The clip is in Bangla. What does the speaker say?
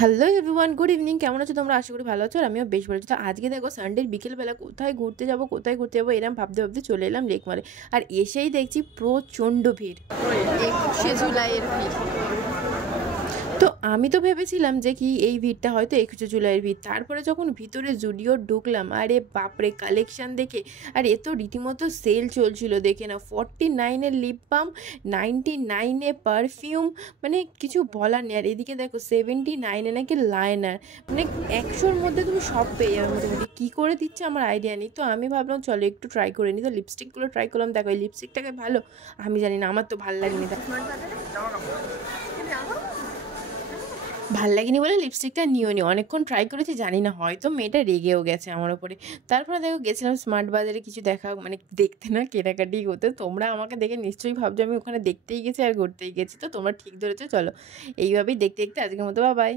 Hello everyone, good evening. কেমন আছো তোমরা? আশা করি ভালো আছো আর আমিও বেশ ভালো আছি। তো আজকে দেখো সানডের বিকেলবেলা কোথায় ঘুরতে যাবো এরম ভাবতে চলে এলাম লেকমালে। আর এসেই দেখছি প্রচণ্ড ভিড়, 21শে জুলাইয়ের ভিড়। তো আমি তো ভেবেছিলাম যে কি এই ভিড়টা হয়তো 21শে জুলাইয়ের ভিড়। তারপরে যখন ভিতরে জুডিও ঢুকলাম, আরে বাপরে কালেকশান দেখে! আর এ তো রীতিমতো সেল চলছিল, দেখে না, 49-এর লিপ বাম, 99-এ পারফিউম, মানে কিছু বলার নেই। আর এদিকে দেখো 79-এ নাকি লাইনার, মানে 100-র মধ্যে তুমি সব পেয়ে যাবে মোটামুটি। কী করে দিচ্ছে আমার আইডিয়া নেই। তো আমি ভাবলাম চলো একটু ট্রাই করে নিই। তো লিপস্টিকগুলো ট্রাই করলাম, দেখো এই লিপস্টিকটাকে ভালো, আমি জানি না, আমার তো ভালো লাগেনি। ভাল লাগেনি বলে লিপস্টিকটা নিও নি, অনেকক্ষণ ট্রাই করেছি, জানি না হয়তো মেয়েটা রেগেও গেছে আমার ওপরে। তারপরে দেখো গেছিলাম স্মার্ট বাজারে কিছু দেখা, মানে দেখতে না কেনাকাটি করতে। তোমরা আমাকে দেখে নিশ্চয়ই ভাবছো আমি ওখানে দেখতেই গেছি আর ঘুরতেই গেছি। তো তোমরা ঠিক ধরেছো, চলো এইভাবেই দেখতে দেখতে আজকের মতো বাই।